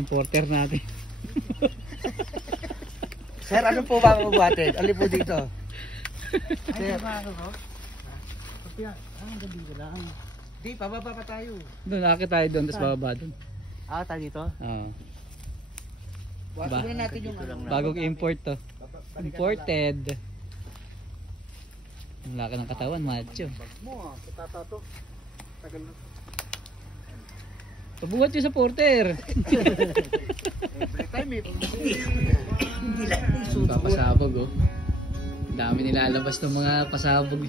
Importer natin. Sir, ano po ba ang mabuhatin? Alin po dito? Sir. Ano ko? Ang gabi ko lang. Di, pababa pa tayo. Doon, nakakit tayo doon, tapos bababa doon. Ah, tayo dito? Oo. Buhatin muna natin yung ano. Bagong import to. Imported. Ang laki ng katawan, macho. Mo, katata to. Tagal na. Pabuhat yun sa porter. Every time eh. Hindi lang yung sudo. Papasabog oh. Dami nilalabas ng mga pasabog.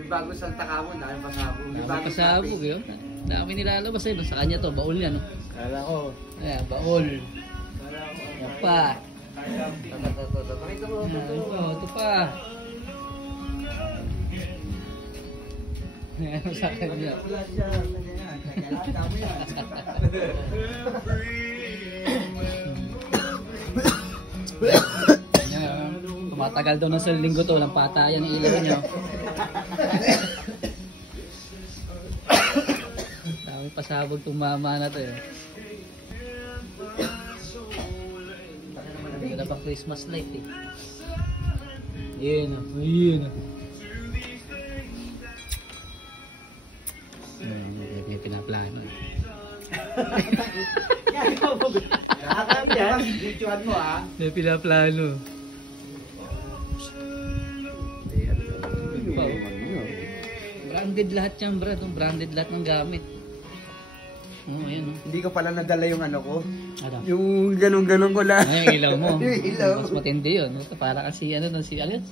Yung bago sa Takamo, dahil pasabog. Dami pasabog yun. Dami nilalabas eh. Sa kanya to, baul yan oh. Kala ko. Ayan, baul. Yan pa. Pakita mo. Ito pa. Ayan sa kanya. Wala siya. Dami yan. Ayan, tumatagal daw ng 1 linggo to. Walang patayan ng ilaw nyo. Dami pasabog itong mama na to eh. Wala pang Christmas light eh. Yun o. Yun o. May pinaplano eh. Nakakami yan. Videoan mo ah. May pinaplano. Branded lahat yan brad. Branded lahat ng gamit. Oo, ayan o. Hindi ko pala nadala yung ano ko. Ano? Yung ganun-ganun ko lang. Ay, yung ilaw mo. Yung ilaw. Mas matindi yun. Para kasi ano na si Alias.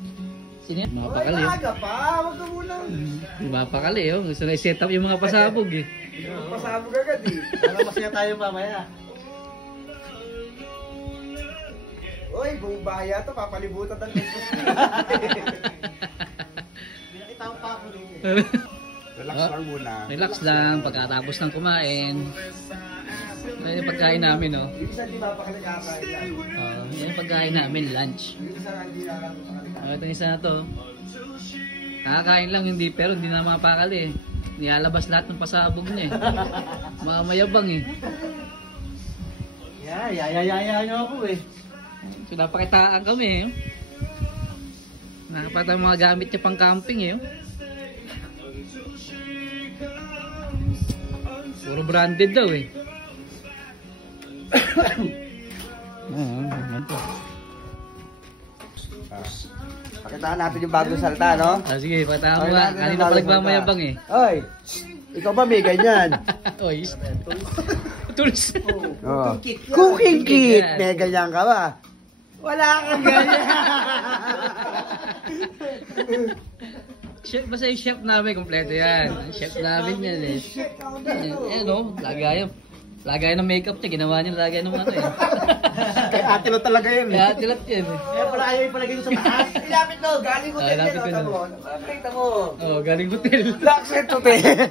Sino yan? Mga pakali. Ay, maaga pa. Wag ka muna. Mga pakali oh. Gusto na i-set up yung mga pasabog eh. Pasabog agad eh. Ano masaya tayo mamaya? Uy, buong baya to. Papalibutan ng Binakita ko pa ako rin. Relax Oh. lang muna. Relax lang. Pagkatapos ng kumain. Yan yung pagkain namin oh. Yung isa di ba pa kasi kakain yan? Yan yung pagkain namin. Lunch. Yung isa nga hindi nakakain. Ito yung isa na to. Nakakain lang hindi pero hindi na mga pakali eh. Nilalabas lahat ng pasabog niya eh. Mga mayabang eh. Yaya nyo ako eh. So napakitaan kami eh. Nakapata mga gamit niya pang camping eh. Puro branded daw eh. Pakitaan natin yung bagong salta, no? Sige, pakitaan mo nga. Kanina pa nagmamayabang eh. Oy, ikaw ba may ganyan? Oy, tools. Oh. Cooking kit! May ganyan ka ba? Wala kang ganyan! Chef, basta yung chef namin, kompleto yan. Ang chef namin yan eh. Eh no, lagay ng makeup niya, ginawa niya lagay ng ano eh. Kay ate lo talaga yan eh. Kaya tilat yan eh. Kaya pala ayaw ipalagay ko sa taas. Ilapit mo, galing hotel Lapit ko yan. na. Nakita mo. Oh, galing hotel. Luxury hotel.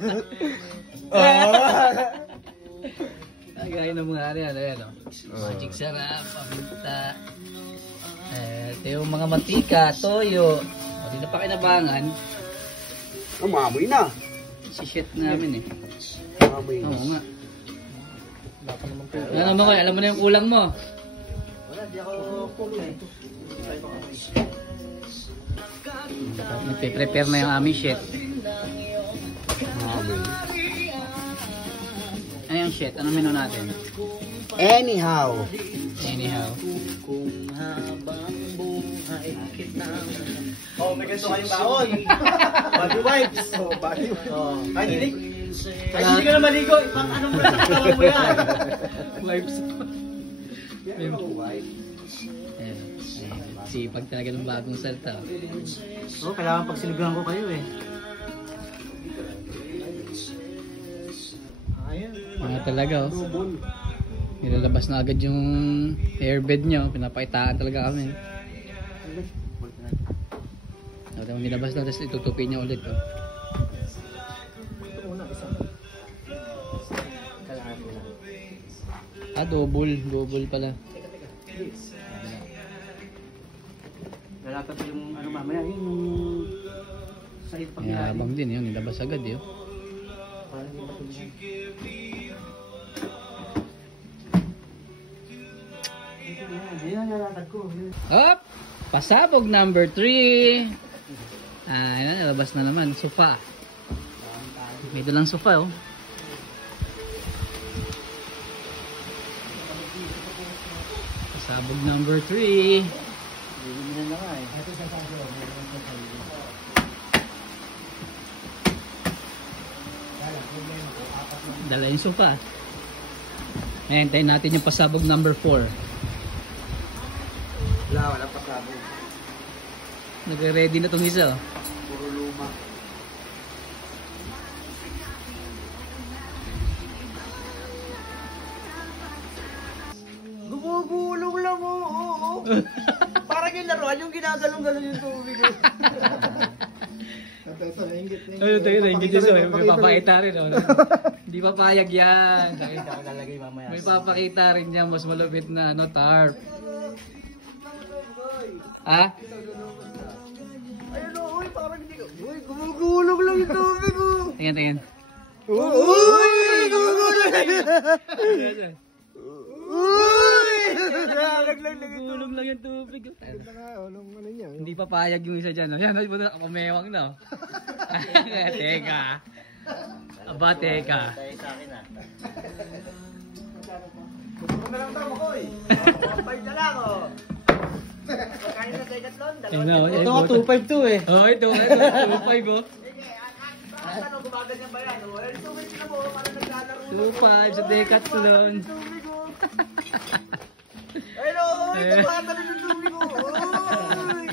Oh. Lagay ng mga ano yan, ayan o. Magic sarap, paminta. Ito yung mga mantika, toyo. O, di na pa kinabangan. Umamoy na. Si shit namin eh. Umamoy na. Oo nga. Ano naman ko, alam mo na yung kulang mo. Wala, di ako kulay. Nagpe-prepare na yung aming shit. Umamoy. Ano yung shit? Anong menu natin? Anyhow. Anyhow. Oh, may ganito kayong baon. Body wipes. Oh, body wipes. Oh, ay hindi. Ay hindi ka na maligo. Ipang anong nataktawan mo yan. Wipes. Yan ang wipe. Ayan. Sipag talaga ng bagong salta. Oh, kailangan pagsilbihan ko kayo eh. Ayan. Mga talaga oh. Nilalabas na agad yung airbed nyo. Pinapakitaan talaga kami. Tapos nilabas na, tapos itutupi niya ulit oh. Ah, double pala. Lalapit yung ano mamaya, yung sa ipag Yabang din yun, nilabas agad yun. Hop! Pasabog number 3. Ayan, nalabas na naman. Sofa. May dalang sofa, oh. Pasabog number 3. Dala yung sofa. Hintayin natin yung pasabog number 4. Wala pa sabog. Nagre-ready na itong isa. Puro luma. Gumugulong lang, oo. Parang yung laruan, yung ginagalong-galong yung tubig. Ayun, tayo na, hindi dyan. May papakita rin. Hindi papayag yan. May papakita rin yan. Mas malupit na tarp. Ha? Ayun, uy, parang hindi ko. Uy, gumugulong lang yung tubig, oh. Tingnan. Uy, gumugulong. Uy! Gulong lang yung tubig. Hindi papayag yung isa dyan. Yan, pamewang na. Teka. Aba, teka. Gusto na lang tama ko, eh. Pampay na lang, oh. Pagkain na tayo katlon, Ito nga 252 eh. Oo, ito nga 255 oh. Ano, gumaganyan ba yan? Well, tubig na mo, parang naglalaro. 2.5 sa Decathlon. Ayun, uy, tumatalo yung tubig ko. Uy!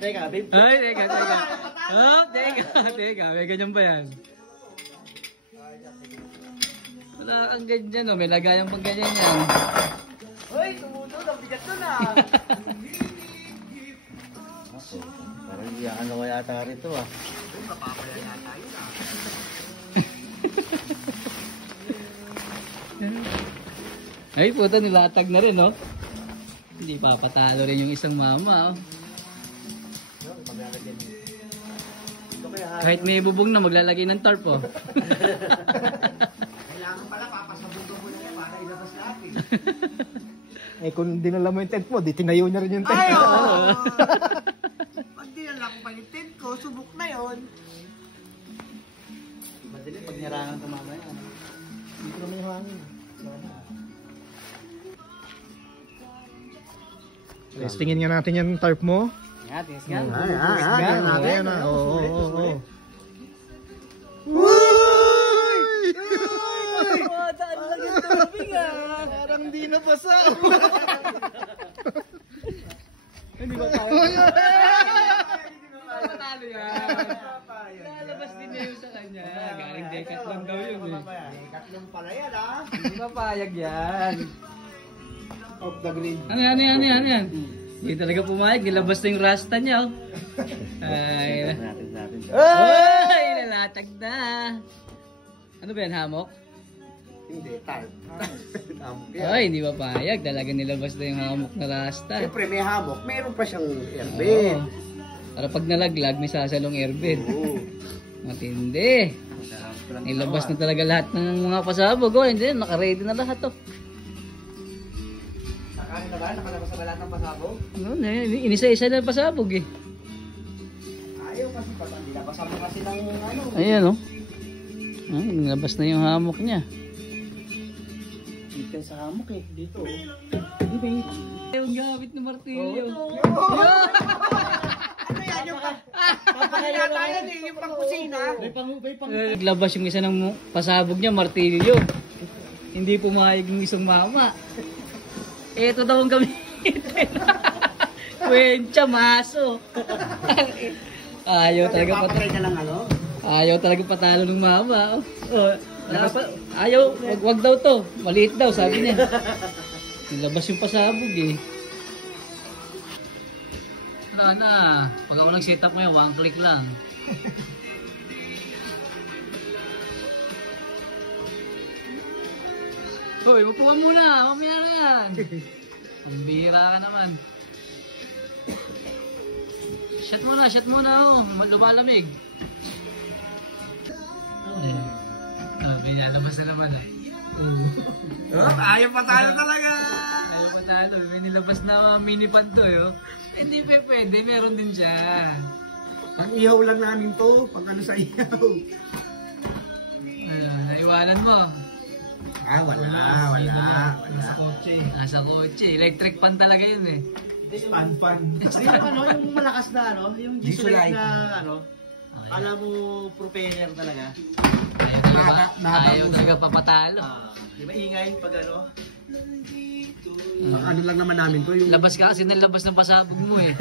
Teka, babe. Ay, teka. Oh, teka. May ganyan ba yan? Wala kang ganyan oh. May lagayang pang ganyan yan. Uy, tumutunod. Ang bigat nun ah. Parang hindi ano ko yata rito ah. Mapapala yata yun ah. Ay, puta, nilatag na rin, oh. Hindi papatalo rin yung isang mama, oh. Kahit may bubong na, maglalagay ng tarp, oh. Kailangan pala, papasabugin mo na yan para ilabas natin. Eh kung dinala mo yung tent mo, di tinayo niya rin yung tent. Ay, oo. Pag dinala ko pa yung tent ko, subok na yun. Madali pag nirangan ka mamaya. Dito naman yung hangin. Testingin nga natin yung tarp mo. Tingnan. Yan na. Oo. Daan lang yung tubig ah. Parang di nabasa. Hindi ba tayo? Patalo yan. Lalabas din niya yun sa kanya. Galing Decathlon daw yun eh. Katlong pala yan ah. Hindi papayag yan. Of the grade. Ano yan? Hindi talaga pumayag. Nilabas na yung rasta niya. Oh. Ay. Natin. Ay, nalatag na. Ano ba yan, hamok? Hindi, tarp. Hamok yan. Ay, hindi papayag. Talaga nilabas na yung hamok na rasta. Siyempre may hamok, meron pa siyang airbed. Oo. Para pag nalaglag, may sasalong airbed. Oo. Matindi. Nilabas na talaga lahat ng mga pasabog. Oh, hindi, naka-ready na lahat. Oh. Nakain na ba? Nakalabas na ba lahat ng pasabog? Ano, inisa-isa na pasabog eh. Ayaw kasi pag hindi nabasa mo kasi ng ano. Ayan oh. Ay, nilabas na yung hamok niya. Ikan sa hamok eh. Dito oh. Yung gamit na martilyo. Ano yan? Yung papakaya tayo yung pang-kusina. Naglabas yung isa ng pasabog niya, martilyo. Hindi pumayag yung isang mama. Ito daw ang gamitin. Kwentsa, maso. Ayaw talaga Papakaya na lang ano? Ayaw talaga patalo ng mama. Oh, ayaw, wag daw to. Maliit daw, sabi niya. Nilabas yung pasabog eh. Tara na. Pag ako nag-set up ngayon, one click lang. Hoy, upuan muna. Mamaya na yan. Pambihira ka naman. Shot muna oh. Lumalamig. lalabas na naman ah. Ayaw pa tayo talaga. Ayaw pa talo. May nilabas na mini pad to eh. Oh. Hindi pa pwede, meron din siya. Pang ihaw lang namin to, pang ano sa ihaw. Naiwanan mo. Wala. Nasa kotse. Nasa kotse. Electric pan talaga yun eh. Fan. Yung malakas na yung Dieselite. Dieselite na kala mo propeller talaga. Ayaw talaga papatalo. Di ba ingay pag Pang ano lang naman namin to, yung... Labas ka kasi nalabas ng pasabog mo eh.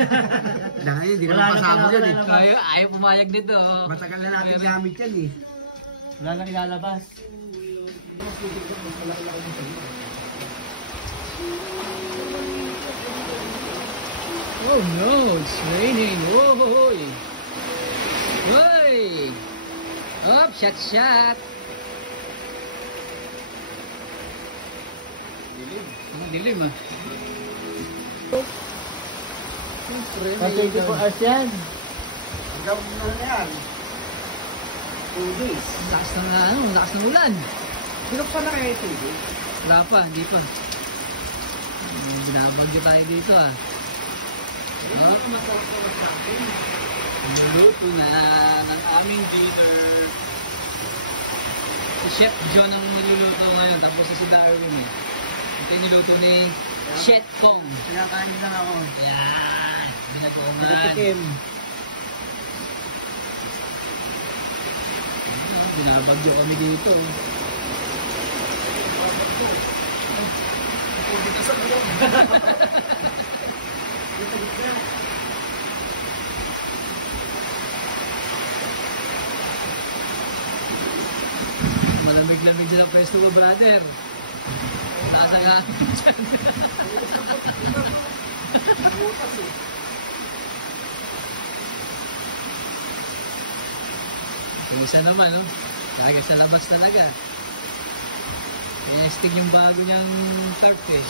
Dahil hindi naman Wala na pasabog yan eh. kailangan. Ayaw pumayag dito. Oh. Matagal na natin gamit yan eh. Wala na ilalabas. Oh no, it's raining. Whoa! Hoy! Up, shot! Dilim ah. Kasi ito po asyan. Hanggang na yan. 2 days. Lakas ng ulan. Binuksan na kayo ito eh. Wala pa, hindi pa. Binabagyo tayo dito ah. Nuluto na ng aming dinner. Si Chef John ang magluluto ngayon, tapos si Darwin eh. Ito yung niluto ni Chef Kong. Pinakain lang ako. Ayan, binagongan. Pinatikim. Binabagyo kami dito. Malamig-lamig din ang pwesto ko, brother. Nasa nga dyan. Isa naman, no? Talaga sa labas talaga. Kaya stig yung bago niyang tarp eh.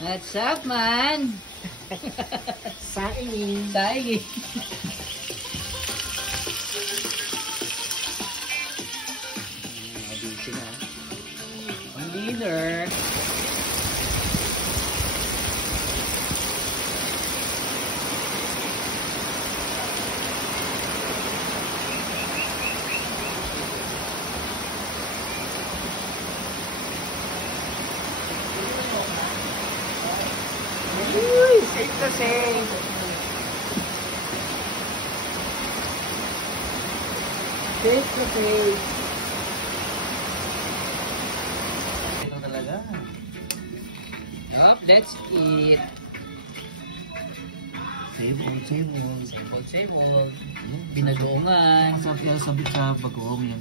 What's up, man? Saing. Saing. Dito na. Ang dinner. Safe na safe. Safe na safe. Ito talaga. Yup, let's eat. Save all. Save all. Binagoongan. Masarap yan sabit sa bagoong yan.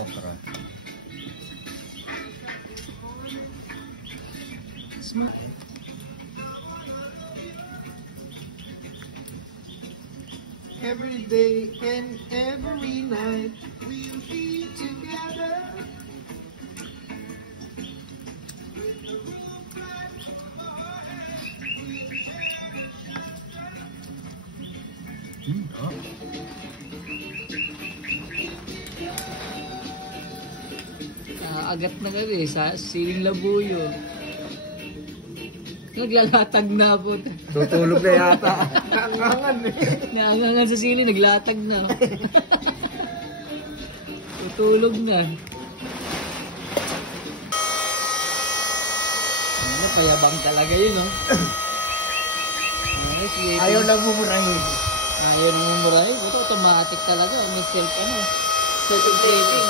Okra. Every day and every night we'll be together. Agat na kami sa siling labuyo. Naglalatag na po. Tutulog na yata. Naangangan eh. Naangangan sa sili, naglatag na. Tutulog na. Ano, payabang talaga yun, no? Ayaw lang mumurahin. Ayaw nang mumurahin. Ito, automatic talaga. May self-saving.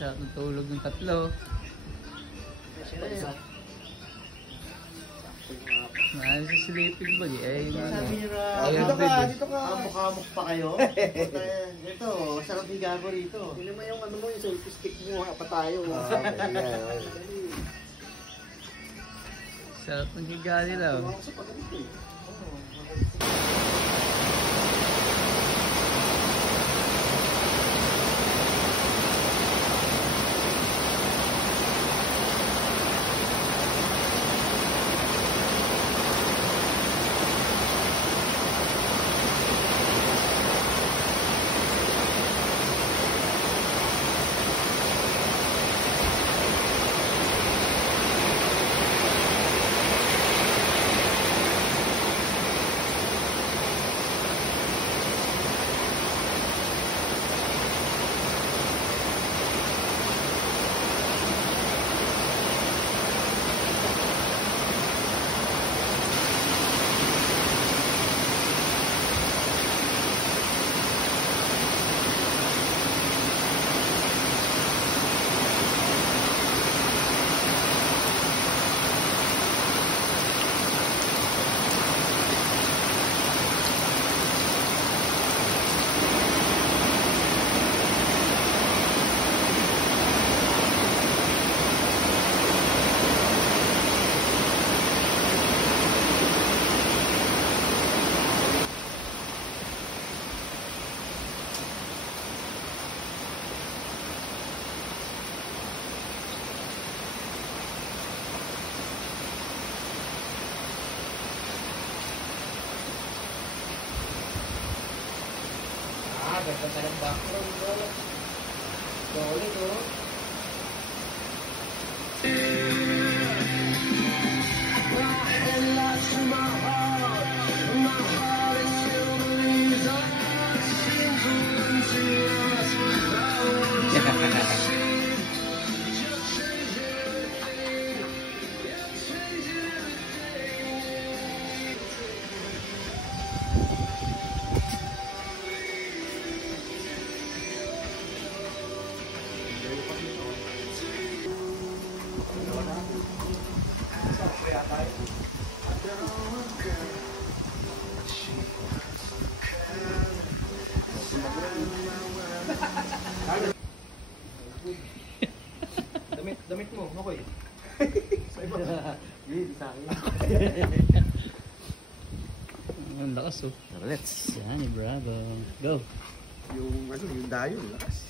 Sarap ng tulog ng tatlo. Ano sa sleeping bag eh? Sabi nila, Dito ka, dito ka. kamuk-kamuk pa kayo. Ito, masarap higa ko rito. Hindi naman yung ano mo, yung selfie stick mo, pa tayo. Sarap ng higa nila. Oh. Ganda ng background, bro. Solid, oh. Damit mo, Makoy. Sa iba. Hindi, sa akin. Ang lakas oh. Let's. Yan, bravo. Go. Yung dayo, lakas.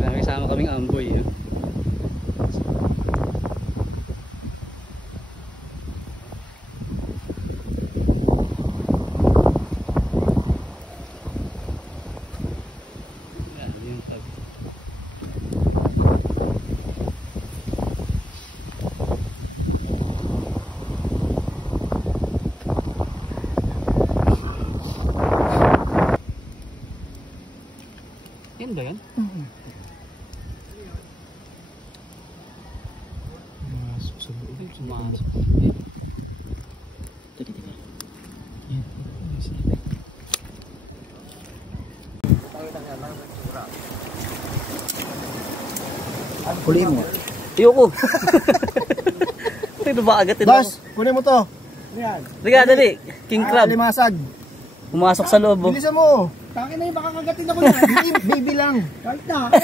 May kasama kaming amboy. Eh. Yan, yung pag... Yan ba yan? Masuk sa loob. Sumasok. Huli mo. Ayoko. Ito ba agad? Boss, kunin mo to. Yan. Liga, dali. King crab. Limasag. Pumasok sa loob. Oh. Bilisan mo. Tangin na yun, baka kagatin ako yan. Baby lang. Kahit na.